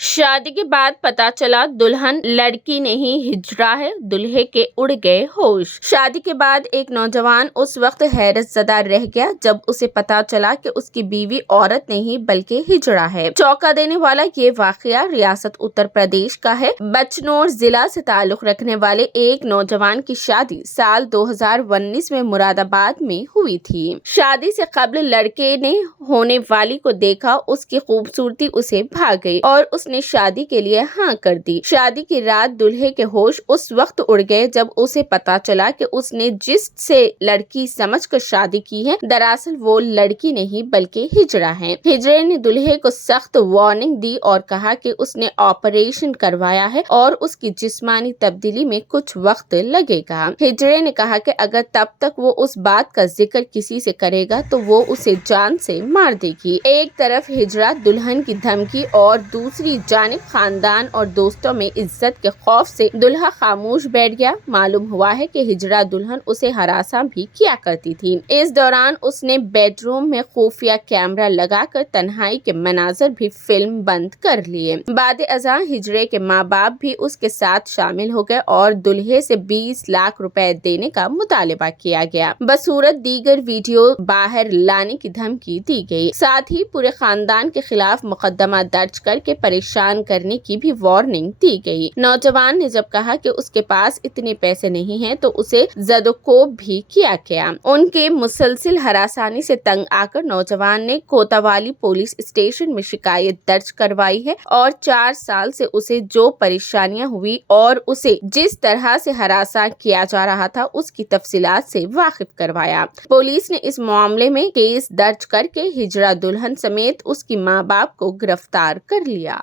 शादी के बाद पता चला दुल्हन लड़की नहीं हिजड़ा है, दुल्हे के उड़ गए होश। शादी के बाद एक नौजवान उस वक्त हैरत ज़दा रह गया जब उसे पता चला कि उसकी बीवी औरत नहीं बल्कि हिजड़ा है। चौंका देने वाला ये वाकया रियासत उत्तर प्रदेश का है। बचनौर जिला से ताल्लुक रखने वाले एक नौजवान की शादी साल 2019 में मुरादाबाद में हुई थी। शादी से कबल लड़के ने होने वाली को देखा, उसकी खूबसूरती उसे भा गई और उसने शादी के लिए हाँ कर दी। शादी की रात दुल्हे के होश उस वक्त उड़ गए जब उसे पता चला कि उसने जिससे लड़की समझकर शादी की है, दरअसल वो लड़की नहीं बल्कि हिजड़ा है। हिजड़े ने दुल्हे को सख्त वार्निंग दी और कहा कि उसने ऑपरेशन करवाया है और उसकी जिस्मानी तब्दीली में कुछ वक्त लगेगा। हिजड़े ने कहा कि अगर तब तक वो उस बात का जिक्र किसी से करेगा तो वो उसे जान से मार देगी। एक तरफ हिजड़ा दुल्हन की धमकी और दूसरी जानिब खानदान और दोस्तों में इज्जत के खौफ से दुल्हा खामोश बैठ गया। मालूम हुआ है कि हिजड़ा दुल्हन उसे हरासा भी किया करती थी। इस दौरान उसने बेडरूम में खुफिया कैमरा लगाकर तन्हाई के मनाजर भी फिल्म बंद कर लिए। बाद अज़ां हिजड़े के माँ बाप भी उसके साथ शामिल हो गए और दुल्हे से 20 लाख रुपए देने का मुतालबा किया गया। बसूरत दीगर वीडियो बाहर लाने की धमकी दी गई। साथ ही पूरे खानदान के खिलाफ मुकदमा दर्ज करके परेशान करने की भी वार्निंग दी गई। नौजवान ने जब कहा कि उसके पास इतने पैसे नहीं हैं तो उसे ज़दोकोब भी किया गया। उनके मुसलसिल हरासानी से तंग आकर नौजवान ने कोतवाली पुलिस स्टेशन में शिकायत दर्ज करवाई है और 4 साल से उसे जो परेशानियां हुई और उसे जिस तरह से हरासा किया जा रहा था उसकी तफसीलात से वाकिफ करवाया। पुलिस ने इस मामले में केस दर्ज करके हिजड़ा दुल्हन समेत उसकी माँ बाप को गिरफ्तार कर लिया।